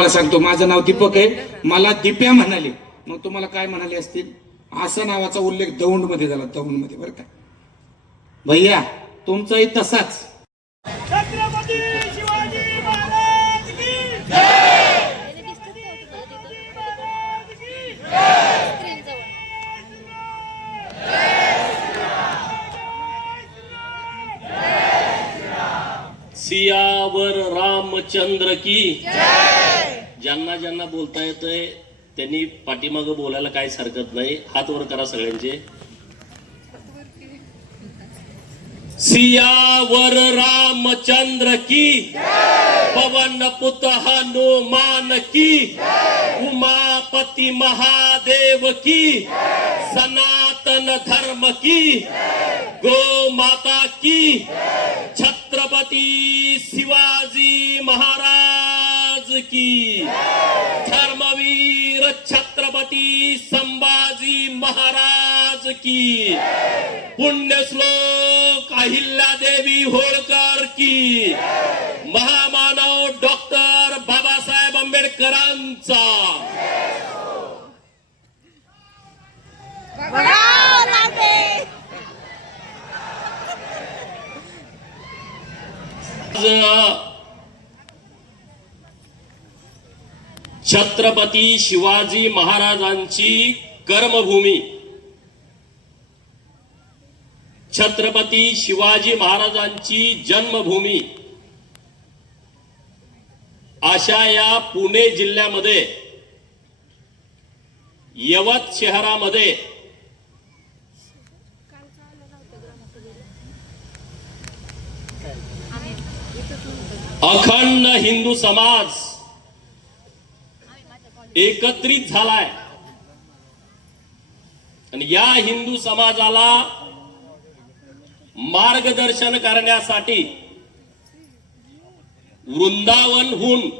मला सांगतो माझं नाव दीपक आहे, मला दिप्या म्हणाले, मग तुम्हाला काय म्हणाले असतील? असं नावाचा उल्लेख दौंड मध्ये झाला, दौंड मध्ये, बरं का भैया, तुमचाही तसाच. छत्रपती शिवाजी महाराज की जय. छत्रपती महाराज की जय. सियावर रामचंद्र की जय. ज्यांना ज्यांना बोलता येतंय त्यांनी पाठीमागं बोलायला काहीच हरकत नाही. हात वर करा सगळ्यांचे. सियावर रामचंद्र की जय. पवन पुत्र हनुमान की जय. उमापति महादेव की जय. सनातन धर्म की जय. गो माता की जय. छत्रपती शिवाजी महाराज की जय. धर्मवीर छत्रपती संभाजी महाराज की जय. पुण्यश्लोक अहिल्यादेवी होळकर की जय. महामानव डॉक्टर बाबासाहेब आंबेडकरांचा छत्रपती शिवाजी महाराजांची कर्मभूमी, छत्रपती शिवाजी महाराजांची जन्मभूमी अशा या पुणे जिल्ह्यामध्ये यवत शहरामध्ये अखंड हिंदू समाज एकत्रित झालाय आणि या हिंदू समाजाला मार्गदर्शन करण्यासाठी वृंदावनहून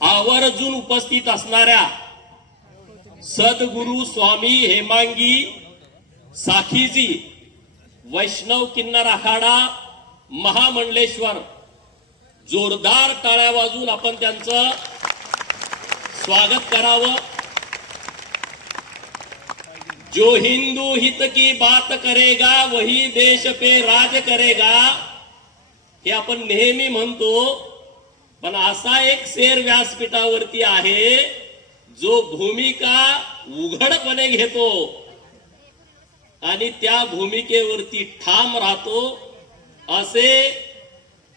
आवर्जून उपस्थित असणाऱ्या सद्गुरु स्वामी हेमांगी साखीजी वैष्णव किन्नर आखाडा महामंडलेश्वर, जोरदार टाळ्या वाजून आपण त्यांचं स्वागत करावं. जो हिंदू हित की बात करेगा वही देश पे राज करेगा, हे आपण नेहमी म्हणतो. पण असा एक शेर व्यासपीठावरती आहे जो भूमिका उघडपणे घेतो आणि त्या भूमिकेवरती ठाम राहतो. असे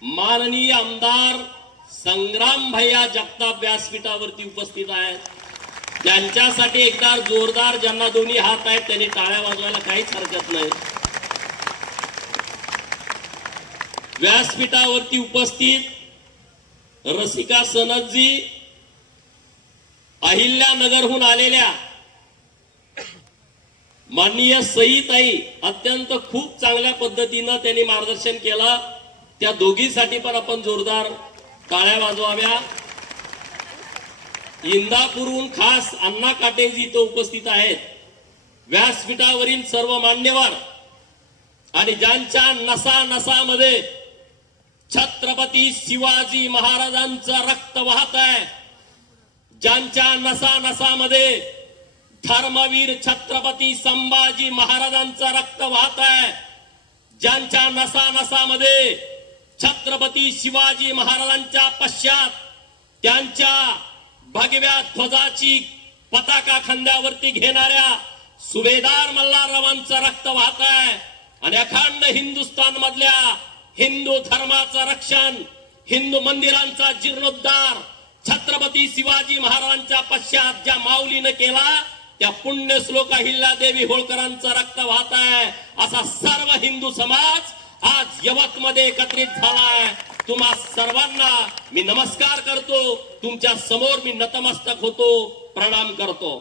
माननीय आमदार संग्राम भैया जगताप व्यासपीठावरती उपस्थित आहेत. त्यांच्यासाठी एकदा जोरदार, ज्यांना दोन्ही हात आहेत त्यांनी टाळ्या वाजवायला काहीच हरकत नाही. व्यासपीठावरती उपस्थित रसिका सनदजी, अहिल्यानगरहून आलेल्या माननीय सईताई, अत्यंत खूप चांगल्या पद्धतीनं त्यांनी मार्गदर्शन केलं. त्या दोघींसाठी पण आपण जोरदार टाळ्या वाजवाव्या. इंदापूरहून खास अण्णा काटेजी इथं उपस्थित आहेत. व्यासपीठावरील सर्व मान्यवर आणि ज्यांच्या नसा नसामध्ये छत्रपती शिवाजी महाराजांचं रक्त वाहत आहे, ज्यांच्या नसा नसामध्ये धर्मवीर छत्रपती संभाजी महाराजांचं रक्त वाहत आहे, ज्यांच्या नसा नसामध्ये छत्रपती शिवाजी महाराजांच्या पश्चात त्यांच्या भगव्या ध्वजाची पताका खांद्यावरती घेणाऱ्या सुभेदार मल्हाररावांचं रक्त वाहत आहे. आणि अखंड हिंदुस्थान मधल्या हिंदू धर्माचं रक्षण, हिंदू मंदिरांचा जीर्णोद्धार छत्रपती शिवाजी महाराजांच्या पश्चात ज्या माऊलीनं केला, त्या पुण्यश्लोक अहिल्यादेवी होळकरांचं रक्त वाहत आहे. असा सर्व हिंदू समाज आज यवत मध्ये एकत्रित झालाय. तुम्हा सर्वांना मी नमस्कार करतो. तुमच्या समोर मी नतमस्तक होतो, प्रणाम करतो.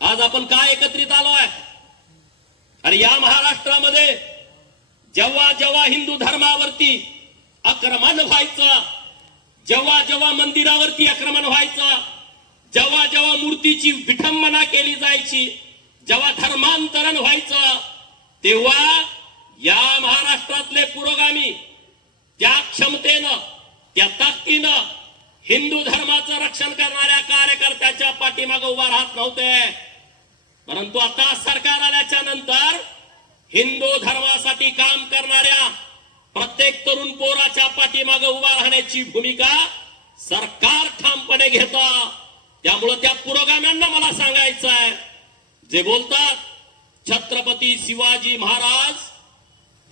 आज आपण काय एकत्रित आलोय? अरे या महाराष्ट्रामध्ये जेव्हा जेव्हा हिंदू धर्मावरती आक्रमण व्हायचं, जेव्हा जेव्हा मंदिरावरती आक्रमण व्हायचं, जेव्हा जेव्हा मूर्तीची विठंबना केली जायची, जेव्हा धर्मांतरण व्हायचं, तेव्हा या महाराष्ट्रातले पुरोगामी त्या क्षमतेनं, त्या ताकदीनं हिंदू धर्माचं रक्षण करणाऱ्या कार्यकर्त्याच्या पाठीमागे उभा राहत नव्हते. परंतु आता सरकार आल्याच्या नंतर हिंदू धर्मासाठी काम करणाऱ्या प्रत्येक तरुण पोराच्या पाठीमागे उभा राहण्याची भूमिका सरकार ठामपणे घेतं. त्यामुळे त्या पुरोगाम्यांना मला सांगायचं आहे, जे बोलतात छत्रपती शिवाजी महाराज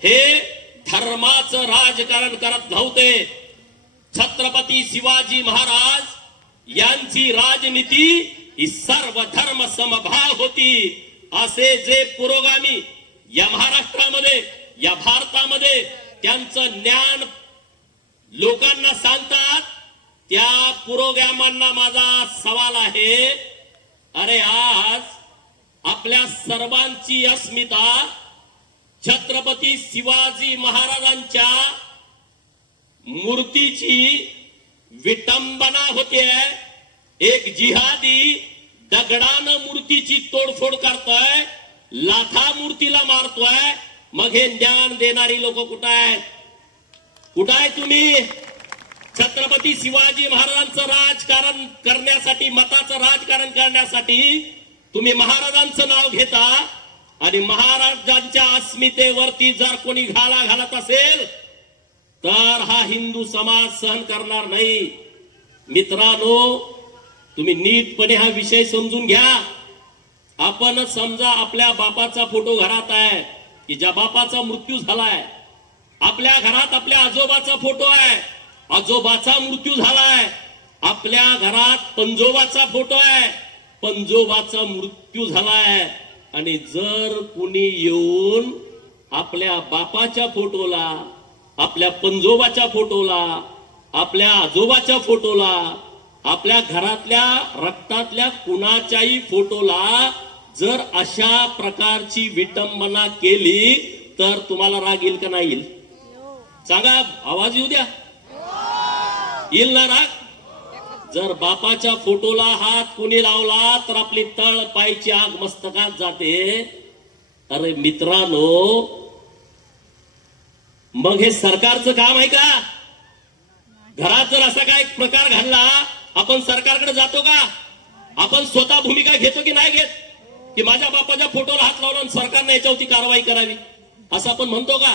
हे धर्माचं राजकारण करत नव्हते. छत्रपती शिवाजी महाराज यांची राजनीती ही सर्व धर्म समभाव होती. असे जे पुरोगामी या महाराष्ट्रामध्ये या भारतामध्ये त्यांचं ज्ञान लोकांना सांगतात, त्या पुरोगामांना माझा सवाल आहे, अरे आज आपल्या सर्वांची अस्मिता छत्रपती शिवाजी महाराजांच्या मूर्तीची विटंबना होते. एक जिहादी दगडानं मूर्तीची तोडफोड करतोय, लाथा मूर्तीला मारतोय. मग हे ज्ञान देणारी लोक कुठं आहेत? कुठं आहे तुम्ही? छत्रपती शिवाजी महाराजांचं राजकारण करण्यासाठी, मताचं राजकारण करण्यासाठी तुम्ही महाराजांचं नाव घेता आणि महाराजांच्या अस्मितेवरती जर कोणी घाला घालत असेल तर हा हिंदू समाज सहन करणार नाही. मित्रांनो, तुम्ही नीटपणे हा विषय समजून घ्या. आपण समजा आपल्या बापाचा फोटो घरात आहे की ज्या बापाचा मृत्यू झालाय, आपल्या घरात आपल्या आजोबाचा फोटो आहे, आजोबाचा मृत्यू झालाय, आपल्या घरात पंजोबाचा फोटो आहे, पंजोबाचा मृत्यू झालाय. आणि जर कुणी येऊन आपल्या बापाच्या फोटोला, आपल्या पंजोबाच्या फोटोला, आपल्या आजोबाच्या फोटोला, आपल्या घरातल्या रक्तातल्या कुणाच्याही फोटोला जर अशा प्रकारची विटंबना केली तर तुम्हाला राग येईल का नाही येईल? सांगा, आवाज येऊ द्या. येईल ना राग? जर बापाच्या फोटोला हात कोणी लावला तर आपली तळ पायची आग मस्तकात जाते. अरे मित्रांनो, मग हे सरकारचं काम आहे का? घरात जर असा काय प्रकार घडला, आपण सरकारकडे जातो का? आपण स्वतः भूमिका घेतो की नाही घेत? की माझ्या बापाच्या फोटोला हात लावला आणि सरकारने याच्यावरती कारवाई करावी असं आपण म्हणतो का?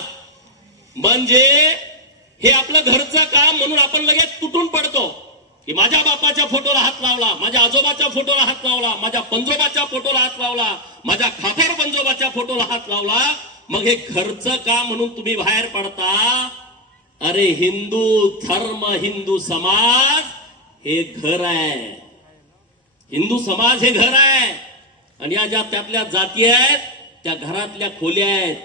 म्हणजे हे आपलं घरचं काम म्हणून आपण लगेच तुटून पडतो की माझ्या बापाच्या फोटोला हात लावला, माझ्या आजोबाच्या फोटोला हात लावला, माझ्या पंजोबाच्या फोटोला हात लावला, माझ्या खापर पंजोबाच्या फोटोला हात लावला. मग हे घरचं काम म्हणून तुम्ही बाहेर पडता. अरे हिंदू धर्म, हिंदू समाज हे घर आहे. हिंदू समाज हे घर आहे. आणि या ज्या त्यातल्या जाती आहेत त्या घरातल्या खोल्या आहेत.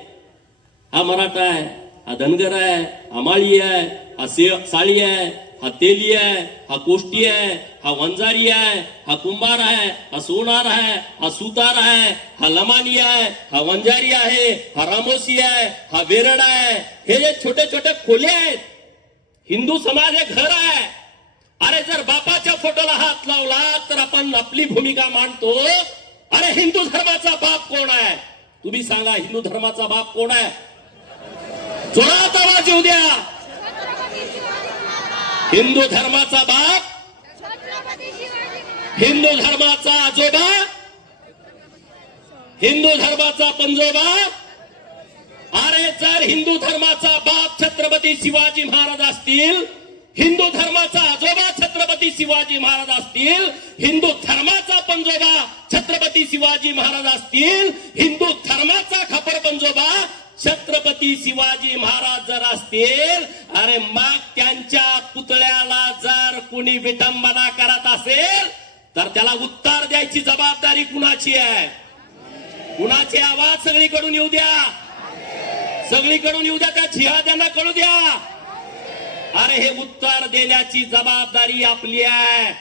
हा मराठा आहे, हा धनगर आहे, हा माळी आहे, हा साळी आहे, हा तेली आहे, हा कोष्टी आहे, हा वंजारी आहे, हा कुंभार आहे, हा सोनार आहे, हा सुतार आहे, हा लमानी आहे, हा वंजारी आहे, हा रामोसी आहे, हा बेरड आहे. हे जे छोटे छोटे खोले आहेत, हिंदू समाज हे घर आहे. अरे जर बापाच्या फोटोला हात लावला तर आपण आपली भूमिका मांडतो. अरे हिंदू धर्माचा बाप कोण आहे? तुम्ही सांगा, हिंदू धर्माचा बाप कोण आहे? जोरात आवाज येऊ द्या. हिंदू धर्माचा बाप, हिंदू धर्माचा आजोबा, हिंदू धर्माचा पंजोबा. अरे जर हिंदू धर्माचा बाप छत्रपती शिवाजी महाराज असतील, हिंदू धर्माचा आजोबा छत्रपती शिवाजी महाराज असतील, हिंदू धर्माचा पंजोबा छत्रपती शिवाजी महाराज असतील, हिंदू धर्माचा खापर पंजोबा छत्रपती शिवाजी महाराज जर असतील, अरे मग त्यांच्या पुतळ्याला जर कुणी विटंबना करत असेल तर त्याला उत्तर द्यायची जबाबदारी कुणाची आहे? कुणाचे? आवाज सगळीकडून येऊ द्या, सगळीकडून येऊ द्या, त्या जिहाद्यांना कळू द्या. अरे हे उत्तर देण्याची जबाबदारी आपली आहे.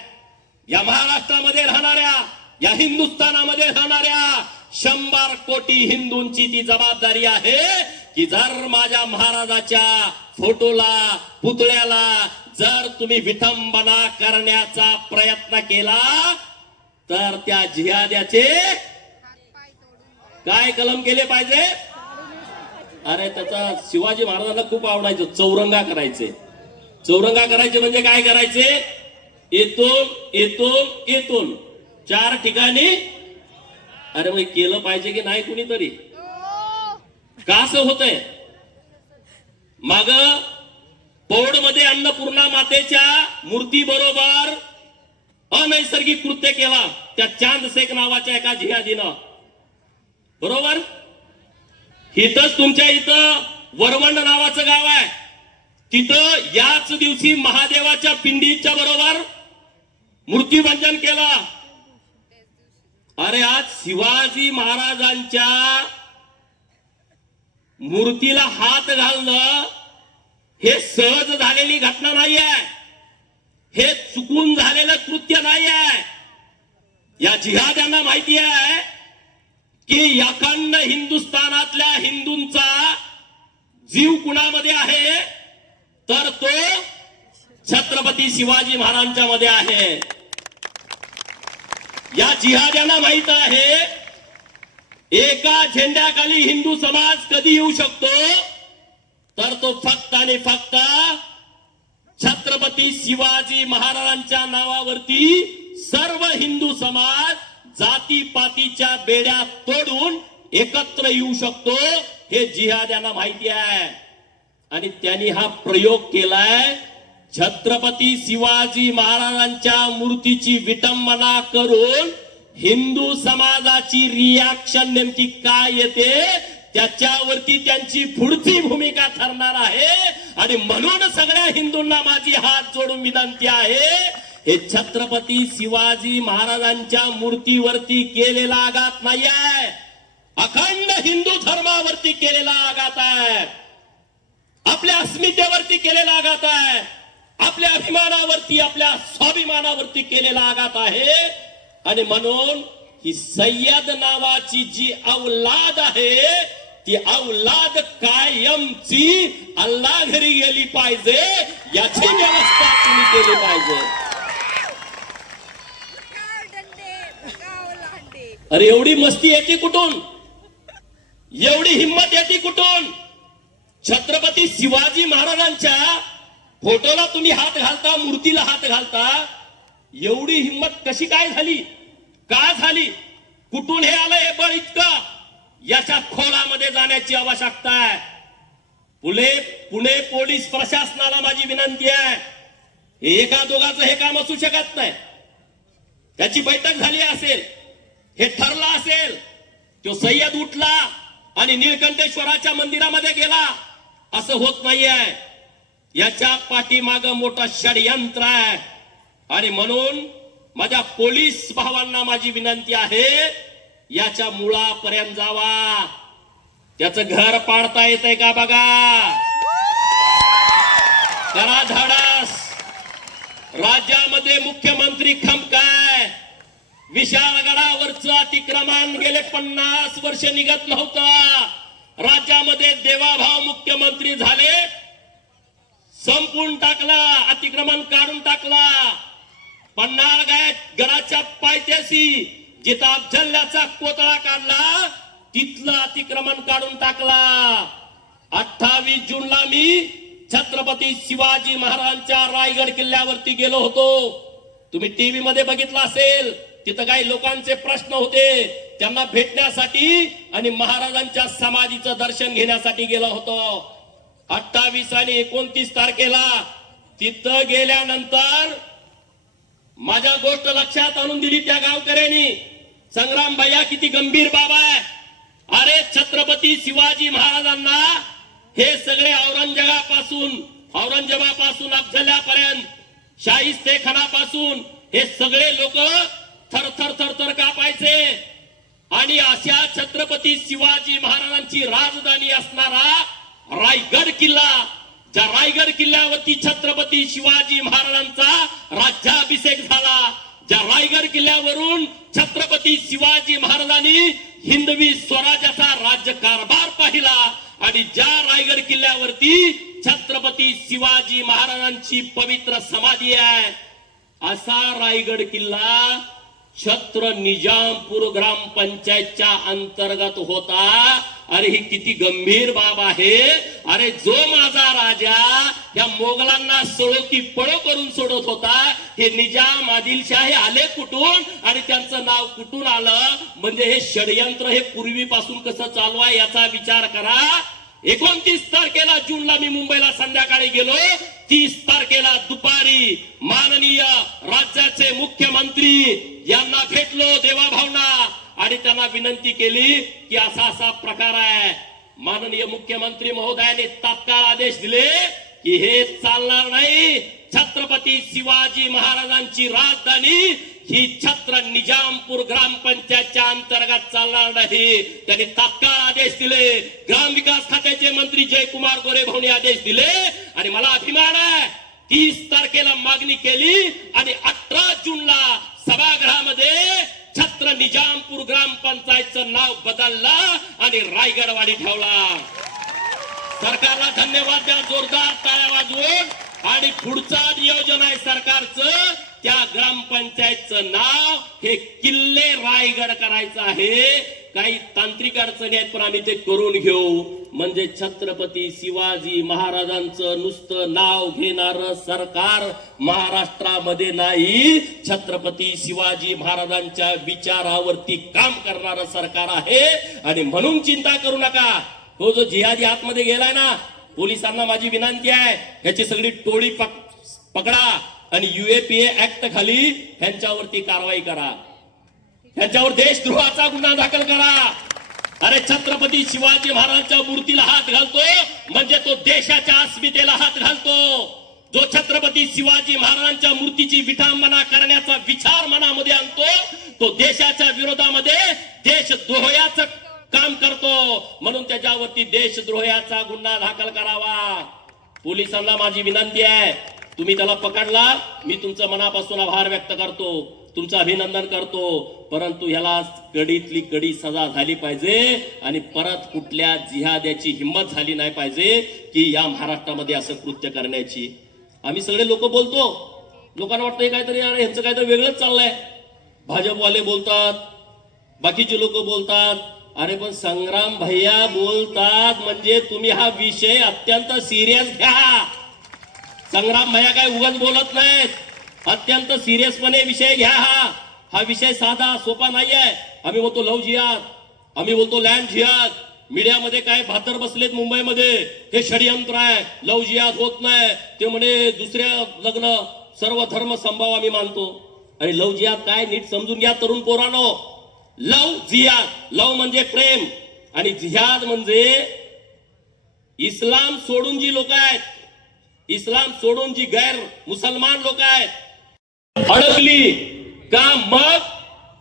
या महाराष्ट्रामध्ये राहणाऱ्या, या हिंदुस्थानामध्ये राहणाऱ्या 100 कोटी हिंदूंची ती जबाबदारी आहे की जर माझ्या महाराजाच्या फोटोला, पुतळ्याला जर तुम्ही विटंबना करण्याचा प्रयत्न केला तर त्या जिहाद्याचे काय कलम केले पाहिजे? अरे त्याचा शिवाजी महाराजांना खूप आवडायचं, चौरंगा करायचे. चौरंगा करायचे म्हणजे काय करायचे? येतून 4 ठिकाणी. अरे मग केलं पाहिजे की नाही कुणीतरी? का असं होतंय? माग पौड मध्ये अन्नपूर्णा मातेच्या मूर्ती बरोबर अनैसर्गिक कृत्य केला त्या चांद शेख नावाच्या एका जिहादीनं, बरोबर. इथंच तुमच्या इथं वरवंड नावाचं गाव आहे, तिथं याच दिवशी महादेवाच्या पिंडीच्या बरोबर मूर्तीभंजन केलं. अरे आज शिवाजी महाराजांच्या मूर्तीला हात घालणं हे सहज झालेली घटना नाही आहे, हे चुकून झालेलं कृत्य नाही आहे. या जिहाद्यांना माहिती आहे की अखंड हिंदुस्थानातल्या हिंदूंचा जीव कुणामध्ये आहे, तर तो छत्रपती शिवाजी महाराजांच्या मध्ये आहे. या जिहाद्यांना माहित आहे एका झेंड्याखाली हिंदू समाज कधी येऊ शकतो, तर तो फक्त आणि फक्त छत्रपती शिवाजी महाराजांच्या नावावरती सर्व हिंदू समाज जातीपातीच्या बेड्या तोडून एकत्र येऊ शकतो, हे जिहाद्यांना माहिती आहे. आणि त्यांनी हा प्रयोग केलाय. छत्रपती शिवाजी महाराजांच्या मूर्तीची विटंबना करून हिंदू समाजाची रिॲक्शन नेमकी काय येते त्याच्यावरती त्यांची पुढची भूमिका ठरणार आहे. आणि म्हणून सगळ्या हिंदूंना माझी हात जोडून विनंती आहे, हे छत्रपती शिवाजी महाराजांच्या मूर्तीवरती केलेला आघात नाही आहे, अखंड हिंदू धर्मावरती केलेला आघात आहे, आपल्या अस्मितेवरती केलेला आघात आहे, आपल्या अभिमानावरती आपल्या स्वाभिमानावरती केलेला आघात आहे. आणि म्हणून ही सय्यद नावाची जी औलाद आहे ती औलाद कायमची अल्लाह घरी गेली पाहिजे, याची व्यवस्था तुम्ही केली पाहिजे. अरे एवढी मस्ती येते कुठून, एवढी हिंमत येते कुठून? छत्रपती शिवाजी महाराजांच्या फोटोला तुम्ही हात घालता, मूर्तीला हात घालता, एवढी हिंमत कशी काय झाली, का झाली, कुठून हे आलं हे बळ इतकं? याच्या खोलामध्ये जाण्याची आवश्यकता आहे. पुणे पोलीस प्रशासनाला माझी विनंती आहे, हे एका दोघांचं हे काम असू शकत नाही. त्याची बैठक झाली असेल, हे ठरलं असेल, तो सय्यद उठला आणि निळकंठेश्वराच्या मंदिरामध्ये गेला, असं होत नाहीये. याच्या पाठीमाग मोठं षडयंत्र आहे. आणि म्हणून माझ्या पोलीस भावांना माझी विनंती आहे, याच्या मुळापर्यंत जावा, त्याचं घर पाडता येतंय का बघा, करा धाडस. राज्यामध्ये मुख्यमंत्री खमकाय, विशाळगडावरचं अतिक्रमण गेले 50 वर्ष निघत नव्हतं. राज्यामध्ये देवाभाव मुख्यमंत्री झाले, संपून टाकला, अतिक्रमण काढून टाकला. पन्हाळगडाच्या पायथ्याशी जिथं अफजल्याचा कोतळा काढला तिथलं अतिक्रमण काढून टाकला. 28 जूनला मी छत्रपती शिवाजी महाराजांच्या रायगड किल्ल्यावरती गेलो होतो. तुम्ही टीव्ही मध्ये बघितलं असेल, तिथं काही लोकांचे प्रश्न होते, त्यांना भेटण्यासाठी आणि महाराजांच्या समाधीचं दर्शन घेण्यासाठी गेलो होतो. 28 आणि 29 तारखेला तिथं गेल्यानंतर माझ्या गोष्ट लक्षात आणून दिली त्या गावकऱ्यांनी. संग्राम भैया किती गंभीर बाबा आहे. अरे छत्रपती शिवाजी महाराजांना हे सगळे औरंगजेबापासून अफजल्यापर्यंत, शाहिस्तेखानापासून हे सगळे लोक थर कापायचे. आणि अशा छत्रपती शिवाजी महाराजांची राजधानी असणारा रायगड किल्ला, ज्या रायगड किल्ल्यावरती छत्रपती शिवाजी महाराजांचा राज्याभिषेक झाला, ज्या रायगड किल्ल्यावरून छत्रपती शिवाजी महाराजांनी हिंदवी स्वराज्याचा राज्यकारभार पाहिला, आणि ज्या रायगड किल्ल्यावरती छत्रपती शिवाजी महाराजांची पवित्र समाधी आहे, असा रायगड किल्ला छत्र निजामपूर ग्रामपंचायतच्या अंतर्गत होता. अरे ही किती गंभीर बाब आहे. अरे जो माझा राजा या मोगलांना सळो की पळो करून सोडत होता, हे निजाम आदिलशाही आले कुठून आणि त्यांचं नाव कुठून आलं? म्हणजे हे षडयंत्र हे पूर्वीपासून कसं चालू आहे याचा विचार करा. 29 तारखेला जूनला मी मुंबईला संध्याकाळी गेलो. 30 तारखेला दुपारी माननीय राज्याचे मुख्यमंत्री यांना भेटलो देवाभावना आणि त्यांना विनंती केली की असा असा प्रकार आहे. माननीय मुख्यमंत्री महोदयाने तात्काळ आदेश दिले की हे चालणार नाही. छत्रपती शिवाजी महाराजांची राजधानी ही छत्र निजामपूर ग्रामपंचायतच्या अंतर्गत चालणार नाही. त्यांनी तात्काळ आदेश दिले. ग्रामविकास खात्याचे मंत्री जयकुमार गोरे भाऊनी आदेश दिले आणि मला अभिमान आहे 30 तारखेला मागणी केली आणि 18 जूनला सभागृहामध्ये छत्र निजामपूर ग्रामपंचायतचं नाव बदललं आणि रायगडवाडी ठेवला. सरकारला धन्यवाद द्या जोरदार टाळ्या वाजवून. आणि पुढचा नियोजन आहे सरकारचं, त्या ग्रामपंचायतचं नाव हे किल्ले रायगड करायचं आहे. काही तांत्रिक अडचणी आहेत पण आम्ही ते करून घेऊ. म्हणजे छत्रपती शिवाजी महाराजांचं नुसतं नाव घेणारं सरकार महाराष्ट्रामध्ये नाही, छत्रपती शिवाजी महाराजांच्या विचारावरती काम करणारं सरकार आहे. आणि म्हणून चिंता करू नका. तो जो जिहादी आतमध्ये गेलाय ना, पोलिसांना माझी विनंती आहे ह्याची सगळी टोळी पकडा आणि UAPA ऍक्ट खाली ह्यांच्यावरती कारवाई करा. ह्यांच्यावर देशद्रोहाचा गुन्हा दाखल करा. अरे छत्रपती शिवाजी महाराजांच्या मूर्तीला हात घालतो म्हणजे तो देशाच्या अस्मितेला हात घालतो. जो छत्रपती शिवाजी महाराजांच्या मूर्तीची विटंबना करण्याचा विचार मनामध्ये आणतो तो देशाच्या विरोधामध्ये देशद्रोहाचं काम करतो. म्हणून त्याच्यावरती देशद्रोहाचा गुन्हा दाखल करावा. पोलिसांना माझी विनंती आहे, तुम्ही त्याला पकडला, मी तुमचं मनापासून आभार व्यक्त करतो, तुमचं अभिनंदन करतो. परंतु ह्याला कडीतली कडी सजा झाली पाहिजे आणि परत कुठल्या जिहाद्याची हिंमत झाली नाही पाहिजे की या महाराष्ट्रामध्ये असं कृत्य करण्याची. आम्ही सगळे लोक बोलतो, लोकांना वाटतं काहीतरी ह्यांचं काहीतरी वेगळंच चाललंय. भाजपवाले बोलतात, बाकीचे लोक बोलतात. अरे पण संग्राम भैया बोलतात म्हणजे तुम्ही हा विषय अत्यंत सिरियस घ्या. संग्राम भैया काय उगाच बोलत नाहीत, अत्यंत सिरियसपणे विषय घ्या. हा विषय साधा सोपा नाहीये. आम्ही बोलतो लव जिहाद, आम्ही बोलतो लँड जिहाद. मीडियामध्ये काय भातर बसलेत मुंबईमध्ये, हे षडयंत्र आहे, लव जिहाद होत नाही, ते म्हणे दुसऱ्या लग्न, सर्व धर्म संभाव आम्ही मानतो. आणि लव जिहाद काय नीट समजून घ्या तरुण पोरांनो. लव जिहाद, लव म्हणजे प्रेम आणि जिहाद म्हणजे इस्लाम सोडून जी लोक आहेत, इस्लाम सोडून जी गैर मुसलमान लोक आहेत अडकली का मग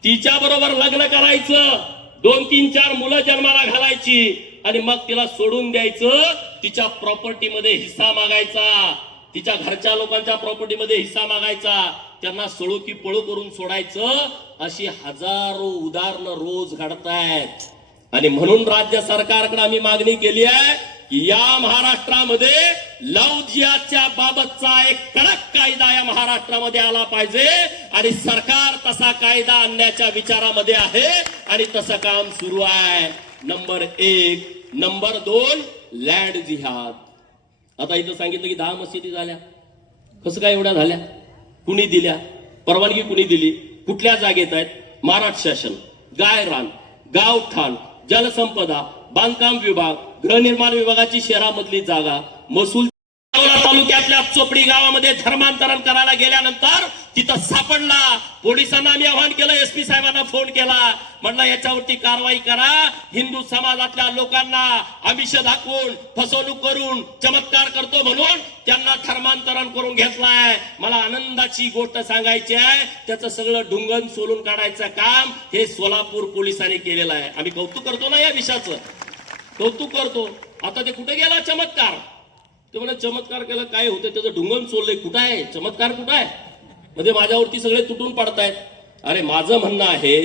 तिच्या बरोबर लग्न करायचं, 2-3-4 मुलं जन्माला घालायची आणि मग तिला सोडून द्यायचं. तिच्या प्रॉपर्टीमध्ये हिस्सा मागायचा, तिच्या घरच्या लोकांच्या प्रॉपर्टीमध्ये हिस्सा मागायचा, त्यांना सळो की पळो करून सोडायचं. अशी हजारो उदाहरणं रोज घडतायत. आणि म्हणून राज्य सरकारकडे आम्ही मागणी केली आहे की या महाराष्ट्रामध्ये लव जिहादच्या बाबतचा एक कडक कायदा या महाराष्ट्रामध्ये आला पाहिजे. आणि सरकार तसा कायदा आणण्याच्या विचारामध्ये आहे आणि तसं काम सुरू आहे. नंबर 1. नंबर 2 लँड जिहाद. आता इथं सांगितलं की 10 मशिदी झाल्या. कसं काय एवढ्या झाल्या? कुणी दिल्या? परवानगी कुणी दिली? कुठल्या जागेत आहेत? महाराष्ट्र शासन, गायरान, गावठाण, जलसंपदा, बांधकाम विभाग, गृहनिर्माण विभागाची शहरामधली जागा, महसूल तालुक्यातल्या चोपडी गावामध्ये धर्मांतरण करायला गेल्यानंतर तिथं सापडला. पोलिसांना आम्ही आवाहन केलं, SP साहेबांना फोन केला, म्हटलं याच्यावरती कारवाई करा. हिंदू समाजातल्या लोकांना आमिष दाखवून फसवणूक करून चमत्कार करतो म्हणून त्यांना धर्मांतरण करून घेतलाय. मला आनंदाची गोष्ट सांगायची आहे, त्याचं सगळं ढुंगण सोलून काढायचं काम हे सोलापूर पोलिसांनी केलेलं आहे. आम्ही कौतुक करतो ना, या विषयाचं कौतुक करतो. आता ते कुठे गेला चमत्कार? ते म्हणे चमत्कार केलं काय होतं, त्याचं ढुंगण सोडलंय. कुठं आहे चमत्कार? कुठं आहे? म्हणजे माझ्यावरती सगळे तुटून पडतायत. अरे माझं म्हणणं आहे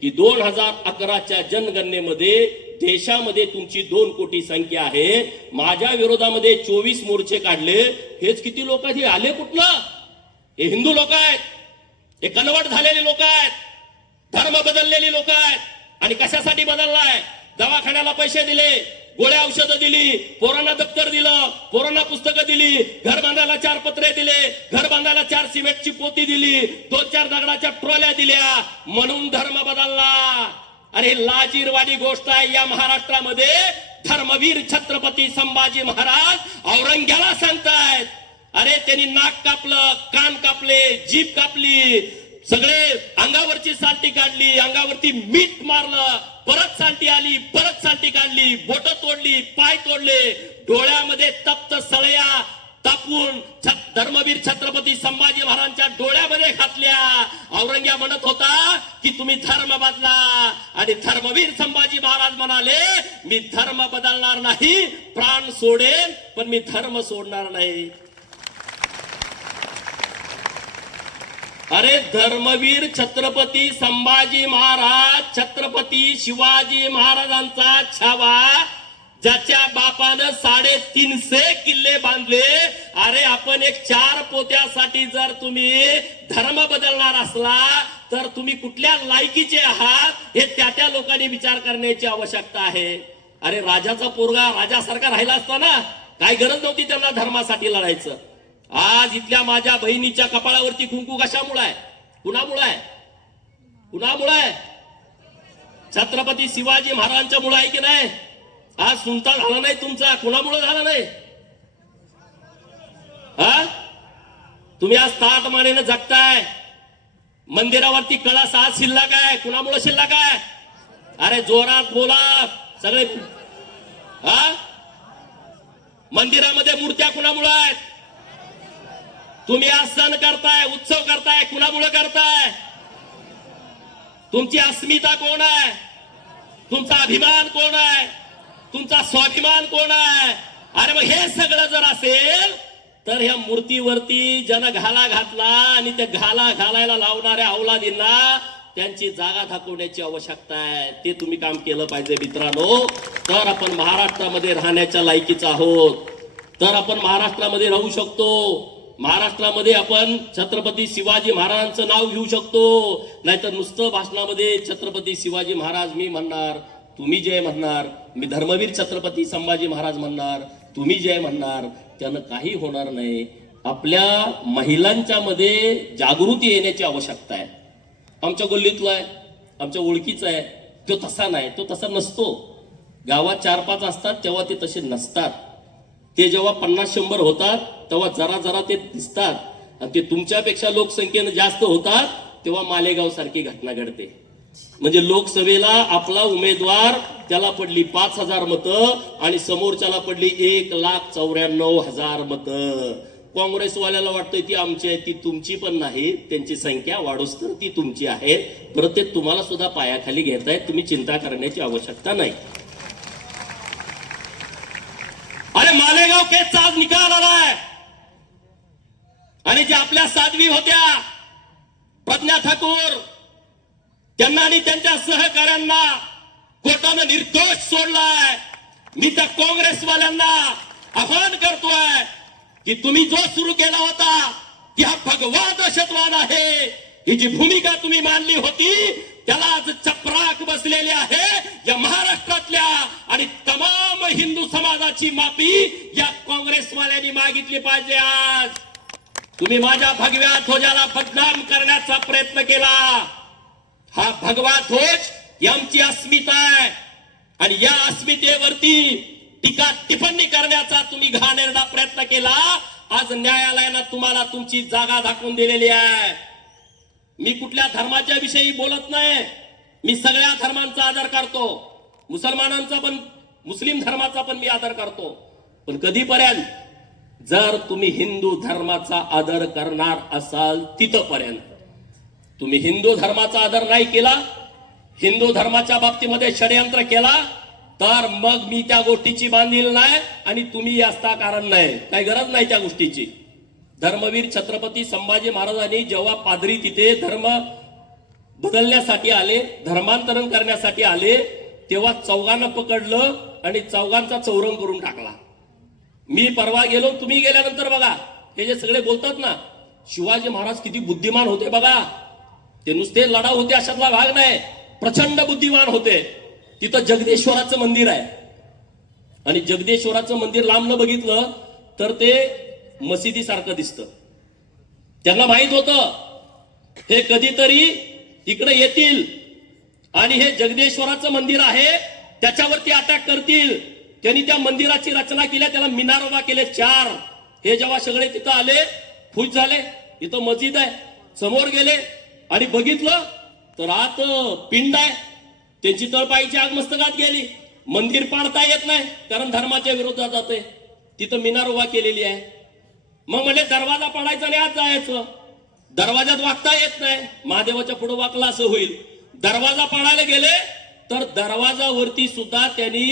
की 2011च्या जनगणनेमध्ये देशामध्ये तुमची 2 कोटी संख्या आहे. माझ्या विरोधामध्ये 24 मोर्चे काढले. हेच किती लोक आहेत? हे आले कुठलं? हे हिंदू लोक आहेत, हे कन्वर्ट झालेले लोक आहेत, धर्म बदललेली लोक आहेत. आणि कशासाठी बदललाय? दवाखान्याला पैसे दिले, गोळ्या औषधं दिली, पोरांना दप्तर दिलं, पोरांना पुस्तकं दिली, घर बांधायला 4 पत्रे दिले, घर बांधायला 4 सिमेंटची पोती दिली, 2-4 दगडाच्या ट्रॉल्या दिल्या, म्हणून धर्म बदलला. अरे लाजीरवाणी गोष्ट आहे. या महाराष्ट्रामध्ये धर्मवीर छत्रपती संभाजी महाराज औरंग्याला सांगतायत. अरे त्यांनी नाक कापलं, कान कापले, जीभ कापली, सगळे अंगावरची साल्टी काढली, अंगावरती मीठ मारलं, परत साल्टी आली, परत साल्टी काढली, बोट तोडली, पाय तोडले, डोळ्यामध्ये तप्त सळया तापून धर्मवीर छत्रपती संभाजी महाराजांच्या डोळ्यामध्ये घातल्या. औरंग्या म्हणत होता की तुम्ही धर्म बदला, आणि धर्मवीर संभाजी महाराज म्हणाले मी धर्म बदलणार नाही, प्राण सोडेन पण मी धर्म सोडणार नाही. अरे धर्मवीर छत्रपती संभाजी महाराज, छत्रपती शिवाजी महाराजांचा छावा, ज्याच्या बापानं 350 किल्ले बांधले. अरे आपण एक 4 पोत्यासाठी जर तुम्ही धर्म बदलणार असला तर तुम्ही कुठल्या लायकीचे आहात हे त्या लोकांनी विचार करण्याची आवश्यकता आहे. अरे राजाचा पोरगा राजासारखा राहिला असता ना, काय गरज नव्हती त्यांना धर्मासाठी लढायचं. आज इथल्या माझ्या बहिणीच्या कपाळावरती कुंकू कशामुळे आहे? कुणामुळे आहे? कुणामुळे आहे? छत्रपती शिवाजी महाराजांच्या मुळे आहे की नाही? आज सुनता झाला नाही तुमचा, कुणामुळे झाला नाही? हा, तुम्ही आज ताट मानेनं जगताय. मंदिरावरती कळस आज शिल्लक आहे, कुणामुळे शिल्लक आहे? अरे जोरात बोला सगळे. हा, मंदिरामध्ये मूर्त्या कुणामुळे आहेत? तुम्ही आज सण करताय, उत्सव करताय, कुणामुळे करताय? तुमची अस्मिता कोण आहे? तुमचा अभिमान कोण आहे? तुमचा स्वाभिमान कोण आहे? अरे मग हे सगळं जर असेल तर ह्या मूर्तीवरती ज्यानं घाला घातला आणि त्या घाला घालायला लावणाऱ्या अवलादींना त्यांची जागा दाखवण्याची आवश्यकता आहे. ते तुम्ही काम केलं पाहिजे मित्रांनो. तर आपण महाराष्ट्रामध्ये राहण्याच्या लायकीचं आहोत, तर आपण महाराष्ट्रामध्ये राहू शकतो. महाराष्ट्रामध्ये आपण छत्रपती शिवाजी महाराजांचं नाव घेऊ शकतो. नाहीतर नुसतं भाषणामध्ये छत्रपती शिवाजी महाराज मी म्हणणार, तुम्ही जय म्हणणार, मी धर्मवीर छत्रपती संभाजी महाराज म्हणणार, तुम्ही जय म्हणणार, त्यानं काही होणार नाही. आपल्या महिलांच्या मध्ये जागृती येण्याची आवश्यकता आहे. आमच्या गल्लीतला आहे, आमच्या ओळखीचा आहे, तो तसा नाही, तो तसा नसतो. गावात 4-5 असतात तेव्हा ते तसे नसतात. ते जेव्हा 50-100 होतात तेव्हा जरा जरा ते दिसतात, आणि ते तुमच्यापेक्षा लोकसंख्येनं जास्त होतात तेव्हा मालेगाव सारखी घटना घडते. म्हणजे लोकसभेला आपला उमेदवार त्याला पडली 5,000 मतं आणि समोरच्याला पडली 1,94,000 मतं. काँग्रेसवाल्याला वाटतंय ती आमची आहे, ती तुमची पण नाही, त्यांची संख्या वाढोस तर ती तुमची आहे. परत ते तुम्हाला सुद्धा पायाखाली घेतायत, तुम्ही चिंता करण्याची आवश्यकता नाही. अरे मालेगाव केसचा आज निकाल आलाय, आणि जे आपल्या साध्वी होत्या प्रज्ञा ठाकूर, त्यांना आणि त्यांच्या सहकाऱ्यांना कोर्टानं निर्दोष सोडलाय. मी त्या काँग्रेसवाल्यांना आवाहन करतोय की तुम्ही जो सुरू केला होता की हा भगवा दहशतवाद आहे, ही जी भूमिका तुम्ही मांडली होती त्याला आज चपराक बसलेली आहे. या महाराष्ट्रातल्या आणि तमाम हिंदू समाजाची माफी या काँग्रेसवाल्यांनी मागितली पाहिजे. आज तुम्ही माझ्या भगव्या ध्वजाला बदनाम करण्याचा प्रयत्न केला. हा भगवा ध्वज ही आमची अस्मिता आहे, आणि या अस्मितेवरती टीका टिप्पणी करण्याचा तुम्ही घाणेरडा प्रयत्न केला. आज न्यायालयानं तुम्हाला तुमची जागा दाखवून दिलेली आहे. मी कुठल्या धर्माच्या विषयी बोलत नाही, मी सगळ्या धर्मांचा आदर करतो, मुसलमानांचा पण, मुस्लिम धर्माचा पण मी आदर करतो. पण कधीपर्यंत? जर तुम्ही हिंदू धर्माचा आदर करणार असाल तिथपर्यंत. तुम्ही हिंदू धर्माचा आदर नाही केला, हिंदू धर्माच्या बाबतीमध्ये षडयंत्र केला, तर मग मी त्या गोष्टीची बांधील नाही आणि तुम्ही असता कारण नाही. काही गरज नाही त्या गोष्टीची. धर्मवीर छत्रपती संभाजी महाराजांनी जेव्हा पादरी तिथे धर्म बदलण्यासाठी आले, धर्मांतरण करण्यासाठी आले, तेव्हा चौघांना पकडलं आणि चौघांचा चौरंग करून टाकला. मी परवा गेलो, तुम्ही गेल्यानंतर बघा, हे जे सगळे बोलतात ना शिवाजी महाराज किती बुद्धिमान होते बघा, ते नुसते लढाऊ होते अशातला भाग नाही, प्रचंड बुद्धिमान होते. तिथं जगदेश्वराचं मंदिर आहे आणि जगदेश्वराचं मंदिर लांबनं बघितलं तर ते मशिदीसारखं दिसतं. त्यांना माहित होतं हे कधीतरी इकडे येतील आणि हे जगदेश्वराचं मंदिर आहे त्याच्यावरती अटॅक करतील. त्यांनी त्या मंदिराची रचना केली, त्याला मिनार उभा केले 4. हे जेव्हा सगळे तिथं आले खुश झाले, इथं मस्जिद आहे, समोर गेले आणि बघितलं तर आत पिंड आहे. त्यांची तळपायची आग मस्तकात गेली. मंदिर पाडता येत नाही कारण धर्माच्या विरोधात जाते. तिथं मिनार उभा केलेली आहे. मग म्हणजे दरवाजा पाडायचा आणि आत जायचं. दरवाजात वागता येत नाही, महादेवाच्या पुढे वाकला असं होईल. दरवाजा पाडायला गेले तर दरवाजावरती सुद्धा त्यांनी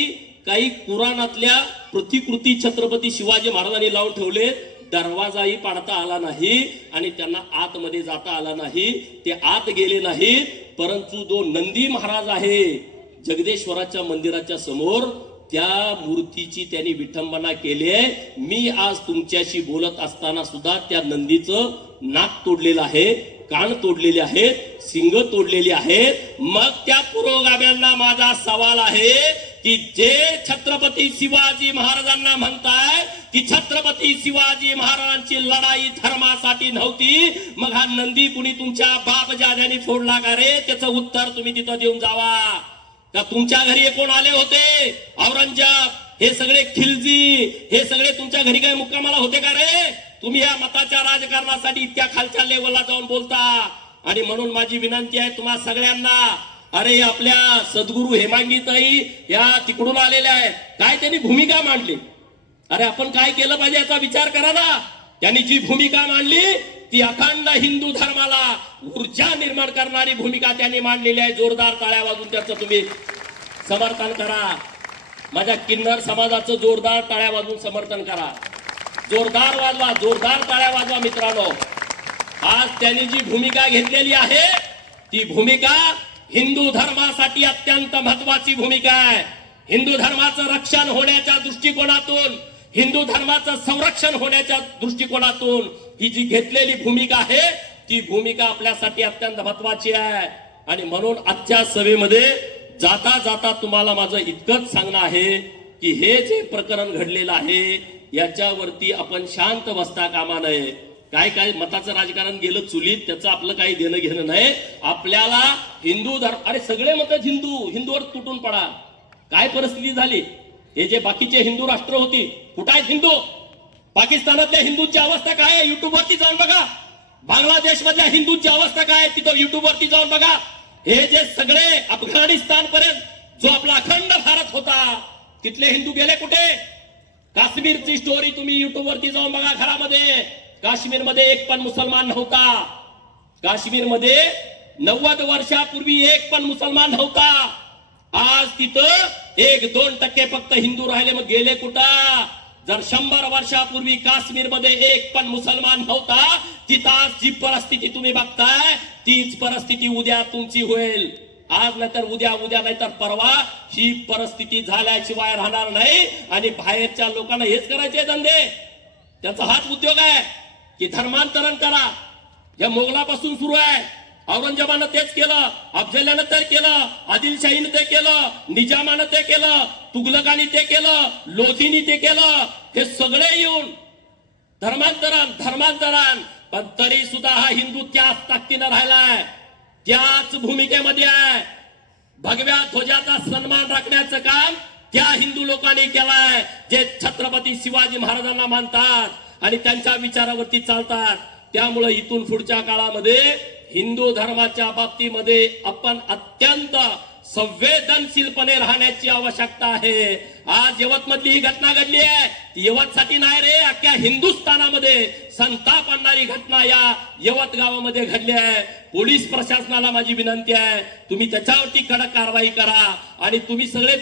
काही कुराणातल्या प्रतिकृती छत्रपती शिवाजी महाराजांनी लावून ठेवले. दरवाजाही पाडता आला नाही आणि त्यांना आतमध्ये जाता आला नाही. ते आत गेले नाहीत. परंतु जो नंदी महाराज आहे जगदेश्वराच्या मंदिराच्या समोर, त्या मूर्तीची त्यांनी विठंबना केली आहे. मी आज तुमच्याशी बोलत असताना सुद्धा त्या नंदीचं नाक तोडलेलं आहे, कान तोडलेले आहेत, शिंग तोडलेली आहेत. मग त्या पुरोगाम्यांना माझा सवाल आहे की जे छत्रपती शिवाजी महाराजांना म्हणताय की छत्रपती शिवाजी महाराजांची लढाई धर्मासाठी नव्हती, मग हा नंदी कुणी तुमच्या बाप जाद्याने फोडला का रे? त्याचं उत्तर तुम्ही तिथं देऊन जावा. का तुमच्या घरी कोण आले होते? औरंगजेब, हे सगळे खिलजी, हे सगळे तुमच्या घरी काय मुक्कामाला होते का रे? तुम्ही या मताच्या राजकारणासाठी इतक्या खालच्या लेवलला जाऊन बोलता. आणि म्हणून माझी विनंती आहे तुम्हा सगळ्यांना, अरे आपल्या सद्गुरू हेमांगीताई या तिकडून आलेल्या आहेत, काय त्यांनी भूमिका मांडली. अरे आपण काय केलं पाहिजे याचा विचार करा ना. त्यांनी जी भूमिका मांडली ती अखंड हिंदू धर्माला ऊर्जा निर्माण करणारी भूमिका त्यांनी मांडलेली आहे. जोरदार टाळ्या वाजून त्याचं तुम्ही समर्थन करा. माझ्या किन्नर समाजाचं जोरदार टाळ्या वाजून समर्थन करा. जोरदार वाजवा, जोरदार टाळ्या वाजवा मित्रांनो. आज त्यांनी जी भूमिका घेतलेली आहे ती भूमिका हिंदू धर्मासाठी अत्यंत महत्वाची भूमिका आहे. हिंदू धर्माचं रक्षण होण्याच्या दृष्टिकोनातून, हिंदू धर्माचं संरक्षण होण्याच्या दृष्टिकोनातून ही जी घेतलेली भूमिका आहे ती भूमिका आपल्यासाठी अत्यंत महत्वाची आहे. आणि म्हणून आजच्या सभेमध्ये जाता जाता तुम्हाला माझं इतकंच सांगणं आहे की हे जे प्रकरण घडलेलं आहे याच्यावरती आपण शांत बसता कामा नये. काय काय मताचं राजकारण गेलं चुलीत, त्याचं आपलं काही देणं घेणं नाही. आपल्याला हिंदू धर्म, अरे सगळे मत हिंदूवर तुटून पडा. काय परिस्थिती झाली? हे जे बाकीचे हिंदू राष्ट्र होती, कुठं आहेत हिंदू? पाकिस्तानातल्या हिंदूंची अवस्था काय आहे? युट्यूबवरती जाऊन बघा. बांगलादेश मधल्या हिंदूंची अवस्था काय आहे? तिथं युट्यूबवरती जाऊन बघा. हे जे सगळे अफगाणिस्तान पर्यंत जो आपला अखंड भारत होता तिथले हिंदू गेले कुठे? काश्मीरची स्टोरी तुम्ही युट्यूबवरती जाऊन बघा. घरामध्ये काश्मीरमध्ये एक पण मुसलमान नव्हता. काश्मीरमध्ये 90 वर्षापूर्वी एक पण मुसलमान नव्हता. आज तिथं 1-2% फक्त हिंदू राहिले. मग गेले कुठं? जर 100 वर्षापूर्वी काश्मीरमध्ये एक पण मुसलमान नव्हता, तिथं आज जी परिस्थिती तुम्ही बघताय तीच परिस्थिती उद्या तुमची होईल. आज नाहीतर उद्या, उद्या नाहीतर परवा ही परिस्थिती झाल्याशिवाय राहणार नाही. आणि बाहेरच्या लोकांना हेच करायचे धंदे, त्यांचा हाच उद्योग आहे की धर्मांतरण करा. या मोगलापासून सुरू आहे. औरंगजेबानं तेच केलं, अफजलानं ते केलं, आदिलशाहीनं ते केलं, निजामानं ते केलं, तुगलकानी ते केलं, लोधीनी ते केलं. हे सगळे येऊन धर्मांतरण. पण तरी सुद्धा हा हिंदू त्याच ताकदीनं राहिलाय, त्याच भूमिकेमध्ये आहे. भगव्या ध्वजाचा सन्मान राखण्याचं काम त्या हिंदू लोकांनी केलाय जे छत्रपती शिवाजी महाराजांना मानतात आणि त्यांच्या विचारावरती चालतात. त्यामुळे इथून पुढच्या काळामध्ये हिंदू धर्माच्या बाबतीमध्ये आपण अत्यंत संवेदनशीलपणे राहण्याची आवश्यकता आहे. आज यवतमधली ही घटना घडली आहे, यवतसाठी नाही रे, अख्ख्या हिंदुस्थानामध्ये संताप आणणारी घटना या यवत गावामध्ये घडली आहे. पोलीस प्रशासनाला माझी विनंती आहे, तुम्ही त्याच्यावरती कडक कारवाई करा आणि तुम्ही सगळे